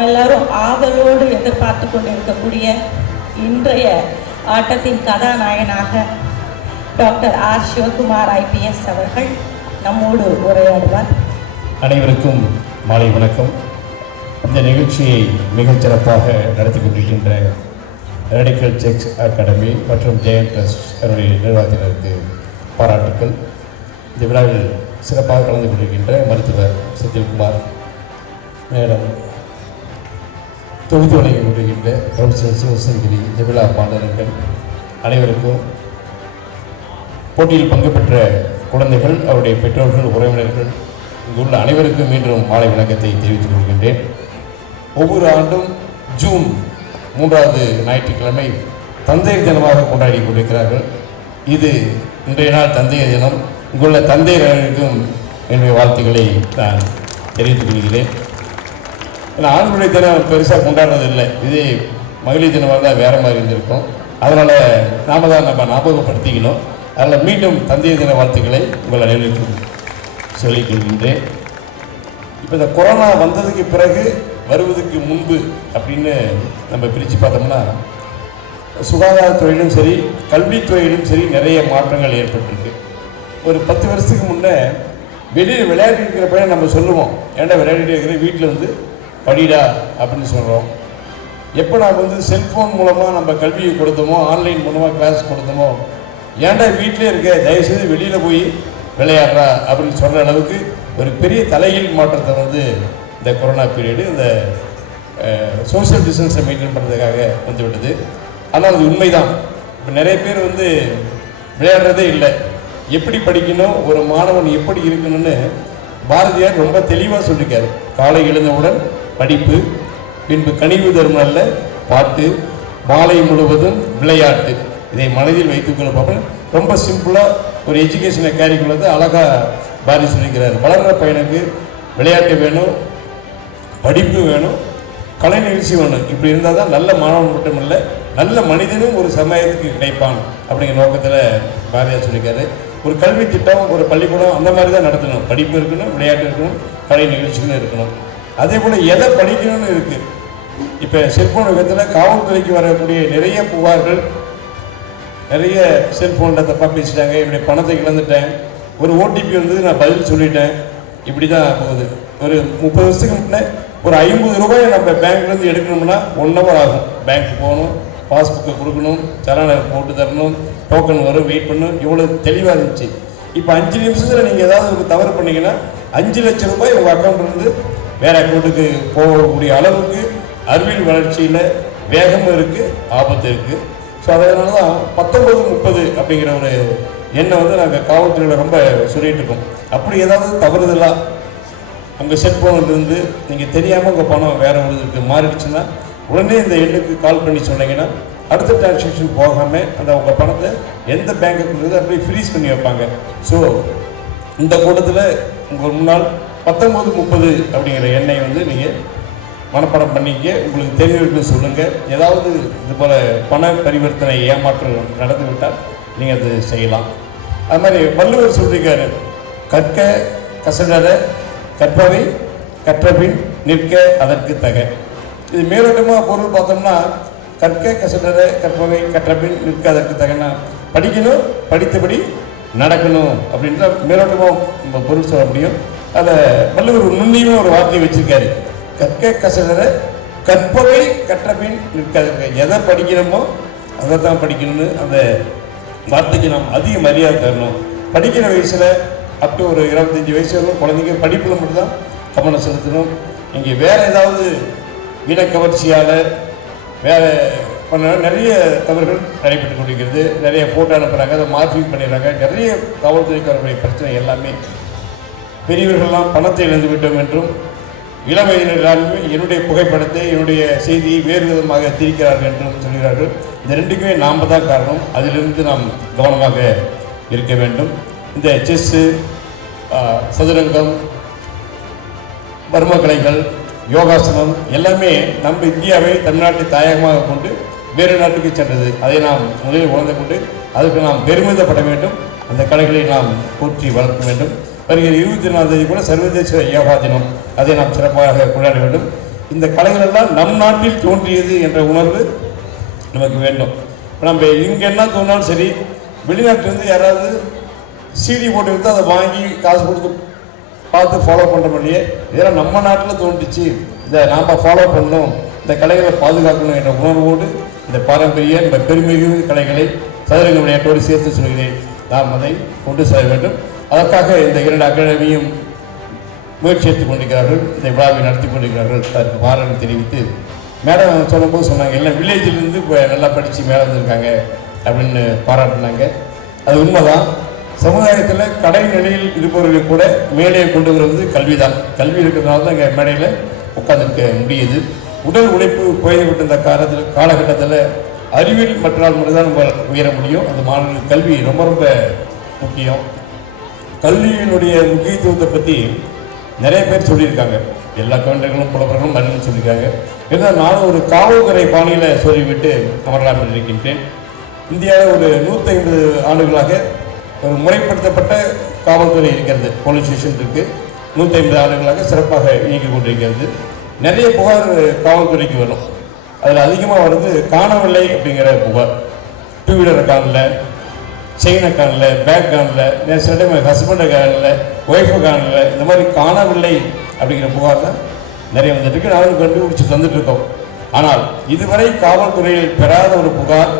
நாம் எல்லாரும் ஆவலோடு எதிர்பார்த்து கொண்டிருக்கக்கூடிய இன்றைய ஆட்டத்தின் கதாநாயகனாக டாக்டர் ஆர் சிவகுமார் ஐபிஎஸ் அவர்கள் நம்மோடு உரையாடுவார். அனைவருக்கும் மாலை வணக்கம். இந்த நிகழ்ச்சியை மிகச்சிறப்பாக நடத்தி கொண்டிருக்கின்ற ரேடிக்கல் செக்ஸ் அகாடமி மற்றும் ஜெயன் ட்ரஸ்ட் அவருடைய நிர்வாகத்தினருக்கு பாராட்டுக்கள். இந்த விழாவில் சிறப்பாக கலந்து கொண்டிருக்கின்ற மருத்துவர் செந்தில்குமார் மேடம், தொகுதி வழங்கி கொண்டிருக்கின்ற கவுன்சிலர் சிவசங்கரி, இந்த விழா பாண்டரங்கள் அனைவருக்கும், போட்டியில் பங்கு பெற்ற குழந்தைகள், அவருடைய பெற்றோர்கள், உறவினர்கள், இங்குள்ள அனைவருக்கும் மீண்டும் மாலை வணக்கத்தை தெரிவித்துக் கொள்கின்றேன். ஒவ்வொரு ஆண்டும் ஜூன் 3வது ஞாயிற்றுக்கிழமை தந்தையர் தினமாக கொண்டாடி கொண்டிருக்கிறார்கள். இது இன்றைய நாள் தந்தையர் தினம். இங்குள்ள தந்தையர்களுக்கும் என்னுடைய வாழ்த்துக்களை நான் தெரிவித்துக் கொள்கிறேன். ஏன்னா ஆண்களுடைய தினம் பெருசாக கொண்டாடுறதில்லை, இது மகளிர் தினமாக தான் வேறு மாதிரி இருந்திருக்கும். அதனால் நாம் தான் நம்ம ஞாபகப்படுத்திக்கணும். அதில் மீண்டும் தந்தையர் தின வாழ்த்துக்களை உங்கள் அனைவருக்கும் சொல்லிக் கொள்கின்றேன். இப்போ இந்த கொரோனா வந்ததுக்கு பிறகு வருவதற்கு முன்பு அப்படின்னு நம்ம பிரித்து பார்த்தோம்னா சுகாதாரத்துறையிலும் சரி கல்வித்துறையிலும் சரி நிறைய மாற்றங்கள் ஏற்பட்டிருக்கு. ஒரு 10 வருஷத்துக்கு முன்னே வெளியே விளையாடி இருக்கிற பையன் நம்ம சொல்லுவோம், ஏன்டா விளையாடிட்டு இருக்கிற, வீட்டில் வந்து படிடா அப்படின்னு சொல்கிறோம். எப்போ நாம் வந்து செல்ஃபோன் மூலமாக நம்ம கல்வியை கொடுத்தோமோ, ஆன்லைன் மூலமாக கிளாஸ் கொடுத்தோமோ, ஏன்டா வீட்டிலே இருக்க, தயவுசெய்து வெளியில் போய் விளையாடுறா அப்படின்னு சொல்கிற அளவுக்கு ஒரு பெரிய தலைகீழ் மாற்றத்தை வந்து இந்த கொரோனா பீரியடு இந்த சோஷியல் டிஸ்டன்ஸை மெயின்டைன் பண்ணுறதுக்காக வந்து விட்டது. ஆனால் அது உண்மைதான். இப்போ நிறைய பேர் வந்து விளையாடுறதே இல்லை. எப்படி படிக்கணும், ஒரு மாணவன் எப்படி இருக்கணும்னு பாரதியார் ரொம்ப தெளிவாக சொல்லியிருக்காரு. காலை எழுந்தவுடன் படிப்பு, பின்பு கனிவு தரும் நல்ல பாட்டு, மாலை முழுவதும் விளையாட்டு, இதை மனதில் வைத்துக்கொள்ள பார்ப்பேன். ரொம்ப சிம்பிளாக ஒரு எஜுகேஷனை கேரிக்குள்ளது அழகாக பாரதி சொல்லிக்கிறார். வளர்கிற பையனுக்கு விளையாட்டு வேணும், படிப்பு வேணும், கலை நிகழ்ச்சி வேணும். இப்படி இருந்தால் தான் நல்ல மாணவன் மட்டும் இல்லை, நல்ல மனிதனும் ஒரு சமுதாயத்துக்கு கிடைப்பான் அப்படிங்கிற நோக்கத்தில் பாரதியார் சொல்லியிருக்காரு. ஒரு கல்வி திட்டம், ஒரு பள்ளிக்கூடம் அந்த மாதிரி தான் நடத்தணும். படிப்பு இருக்கணும், விளையாட்டு இருக்கணும், கலை நிகழ்ச்சிகளும் இருக்கணும். அதே போல் எதை படிக்கணும்னு இருக்குது. இப்போ செல்ஃபோன் யுகத்தில் காவல்துறைக்கு வரக்கூடிய நிறைய புகார்கள், நிறைய செல்ஃபோனில் தப்பாக பேசிட்டாங்க, என்னுடைய பணத்தை இழந்துட்டேன், ஒரு ஓடிபி வந்து நான் பதில் சொல்லிட்டேன், இப்படி தான் போகுது. ஒரு 30 வருஷத்துக்கு முன்னே ஒரு 50 ரூபாயை நம்ம பேங்க்லேருந்து எடுக்கணும்னா 1 hour ஆகும். பேங்க் போகணும், பாஸ்புக்கை கொடுக்கணும், சலானை போட்டு தரணும், டோக்கன் வரும், வெயிட் பண்ணணும், இவ்வளோ தெளிவாக இருந்துச்சு. இப்போ 5 நிமிஷத்தில் நீங்கள் ஏதாவது ஒரு தவறு பண்ணிங்கன்னா 5 லட்சம் ரூபாய் உங்கள் அக்கௌண்ட்லேருந்து வேறு அக்கௌண்ட்டுக்கு போகக்கூடிய அளவுக்கு அறிவியல் வளர்ச்சியில் வேகமும் இருக்குது, ஆபத்து இருக்குது. ஸோ அதனால தான் 1930 அப்படிங்கிற ஒரு எண்ணம் வந்து நாங்கள் காவல்துறையில் ரொம்ப சொல்லிகிட்டு இருக்கோம். அப்படி ஏதாவது தவறுதலாக உங்கள் செல்ஃபோனிலிருந்து நீங்கள் தெரியாமல் உங்கள் பணம் வேறு ஒரு இதுக்கு மாறிடுச்சுன்னா உடனே இந்த எண்ணுக்கு கால் பண்ணி சொன்னீங்கன்னா அடுத்த டிரான்சாக்ஷன் போகாமல் அந்த உங்கள் பணத்தை எந்த பேங்க்குன்றது அப்படியே ஃப்ரீஸ் பண்ணி வைப்பாங்க. ஸோ இந்த கூட்டத்தில் உங்கள் முன்னால் 1930 அப்படிங்கிற எண்ணை வந்து நீங்கள் மனப்பாடம் பண்ணிக்க, உங்களுக்கு தெரிஞ்சவர்களுக்கு சொல்லுங்கள். ஏதாவது இது போல் பண பரிவர்த்தனை ஏமாற்றம் நடந்துவிட்டால் நீங்கள் அது செய்யலாம். அது மாதிரி வள்ளுவர் சொல்லியிருக்காரு, கற்க கசடர கற்பவை கற்றபின் நிற்க அதற்கு தக. இது மேலோட்டமாக பொருள் பார்த்தோம்னா கற்க கசடர கற்பவை கற்றபின் நிற்க அதற்கு தகனா படிக்கணும், படித்தபடி நடக்கணும் அப்படின்ற மேலோட்டமாக நம்ம பொருள் சொல்ல முடியும். அதில் வள்ளுவர் நுண்ணியமாக ஒரு வார்த்தையை வச்சுருக்காரு, கற்க கசடர கற்பவை கற்றபின் நிற்க அதற்கு. எதை படிக்கணுமோ அதை தான் படிக்கணும்னு அந்த வார்த்தைக்கு நாம் அதிக மரியாதை தரணும். படிக்கிற வயசில் அப் டு ஒரு 25 வயசு வரைக்கும் குழந்தைங்க படிப்பில் மட்டும்தான் கவனம் செலுத்தணும். இங்கே வேறு ஏதாவது இனக்கவர்ச்சியால் வேறு பண்ண நிறைய தவறுகள் நடைபெற்று கொண்டிருக்கிறது. நிறைய ஃபோட்டோ அனுப்புகிறாங்க, அதை மார்க்கிங் பண்ணிடுறாங்க. நிறைய காவல்துறைக்காரர்களுடைய பிரச்சனை எல்லாமே பெரியவர்கள்லாம் பணத்தை இழந்து விட்டோம் என்றும், இளவயதினர்களாலுமே என்னுடைய புகைப்படத்தை, என்னுடைய செய்தியை வேறு விதமாக திரிக்கிறார்கள் என்றும் சொல்கிறார்கள். இந்த ரெண்டுக்குமே நாம் தான் காரணம். அதிலிருந்து நாம் கவனமாக இருக்க வேண்டும். இந்த செஸ்ஸு, சதுரங்கம், பர்மக்கலைகள், யோகாசனம் எல்லாமே நம்ம இந்தியாவை தமிழ்நாட்டை தாயகமாக கொண்டு வேறு நாட்டுக்கு சென்றது. அதை நாம் முதலில் உணர்ந்து கொண்டு அதுக்கு நாம் பெருமிதப்பட வேண்டும். அந்த கலைகளை நாம் போற்றி வளர்க்க வேண்டும். வருகிற 24ஆம் தேதி கூட சர்வதேச யோகா தினம், அதை நாம் சிறப்பாக கொண்டாட வேண்டும். இந்த கலைகள் எல்லாம் நம் நாட்டில் தோன்றியது என்ற உணர்வு நமக்கு வேண்டும். நம்ம இங்கே என்ன தோணாலும் சரி, வெளிநாட்டிலேருந்து யாராவது சிடி போட்டு எடுத்து அதை வாங்கி காசு கொடுத்து பார்த்து ஃபாலோ பண்ணுற இல்லையே, இதெல்லாம் நம்ம நாட்டில் தோன்றிச்சு, இதை நாம் ஃபாலோ பண்ணணும், இந்த கலைகளை பாதுகாக்கணும் என்ற உணர்வோடு இந்த பாரம்பரிய இந்த பெருமிகு கலைகளை சதுரங்க விளையாட்டோடு சேர்த்து சொல்கிறேன். நாம் அதை கொண்டு செல்ல வேண்டும். அதற்காக இந்த 2 அகாடமியும் முயற்சி எடுத்துக் கொண்டிருக்கிறார்கள், இந்த விழாவை நடத்தி கொண்டிருக்கிறார்கள். அதற்கு பாராட்டு தெரிவித்து மேடம் சொல்லும்போது சொன்னாங்க, எல்லாம் வில்லேஜிலிருந்து இப்போ நல்லா படித்து மேலே வந்திருக்காங்க அப்படின்னு பாராட்டினாங்க. அது உண்மைதான். சமுதாயத்தில் கடை நிலையில் இருப்பவர்களை கூட மேலே கொண்டு வருவது கல்வி தான். கல்வி இருக்கிறதுனால தான் இங்கே மேடையில் உட்காந்துருக்க முடியுது. உடல் உழைப்பு குறைந்துவிட்ட இந்த காலகட்டத்தில் அறிவியல் மற்றால் மட்டும்தான் நம்ம உயர முடியும். அது மாணவர்களுக்கு கல்வி ரொம்ப ரொம்ப முக்கியம். கல்வியினுடைய முக்கியத்துவத்தை பற்றி நிறைய பேர் சொல்லியிருக்காங்க. எல்லா கவிஞர்களும் புலவர்களும் நிறைய சொல்லியிருக்காங்க. இருந்தால் நானும் ஒரு காவல்துறை பாணியில் சொல்லிவிட்டு அமரலாம் இருக்கின்றேன். இந்தியாவில் ஒரு 150 ஆண்டுகளாக ஒரு முறைப்படுத்தப்பட்ட காவல்துறை இருக்கிறது. போலீஸ் ஸ்டேஷன் இருக்குது. 150 ஆண்டுகளாக சிறப்பாக இயங்கிக் கொண்டிருக்கிறது. நிறைய புகார் காவல்துறைக்கு வரும். அதில் அதிகமாக வருது காணவில்லை அப்படிங்கிற புகார். 2 வீலரை காணல, செயினை காணல, பேக் காணல, சில டைம் ஹஸ்பண்டை காணல, ஒய்ஃபை காணல, இந்த மாதிரி காணவில்லை அப்படிங்கிற புகார் தான் நிறைய வந்துட்டு நானும் கண்டுபிடிச்சி தந்துட்டுருக்கோம். ஆனால் இதுவரை காவல்துறையில் பெறாத ஒரு புகார்,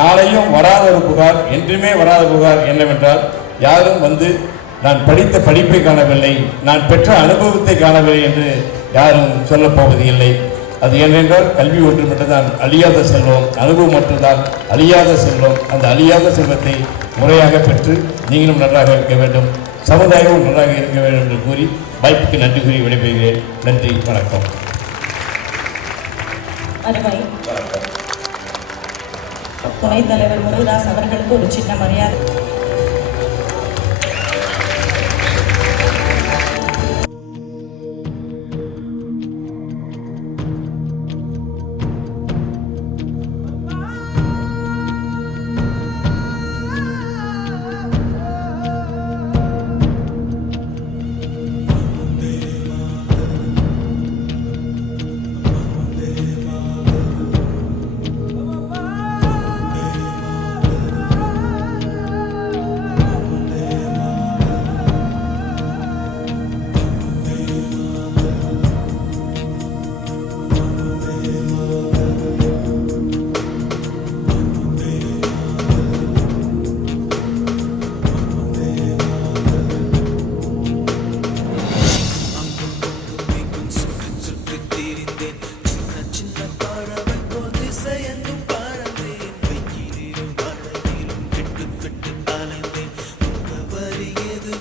நாளையும் வராத ஒரு புகார், என்றுமே வராத புகார் என்னவென்றால், யாரும் வந்து நான் படித்த படிப்பை காணவில்லை, நான் பெற்ற அனுபவத்தை காணவில்லை என்று யாரும் சொல்லப்போவது இல்லை. அது ஏனென்றால் கல்வி ஒன்று மட்டும்தான் அழியாத செல்வம், அனுபவம் மட்டும்தான் அழியாத செல்வம். அந்த அழியாத செல்வத்தை முறையாக பெற்று நீங்களும் நன்றாக இருக்க வேண்டும், சமுதாயமும் நன்றாக இருக்க வேண்டும் என்று கூறி வாய்ப்புக்கு நன்றி கூறி விடைபெறுகிறேன். நன்றி, வணக்கம். அருமை. துணைத் தலைவர் முருகதாஸ் அவர்களுக்கு ஒரு சின்ன மரியாதை.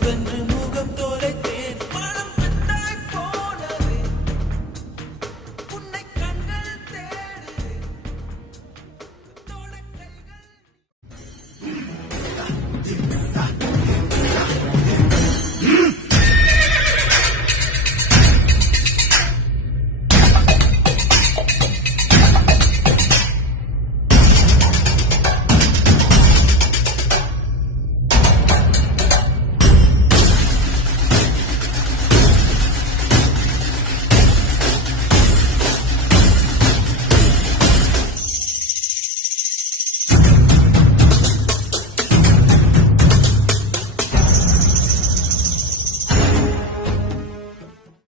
when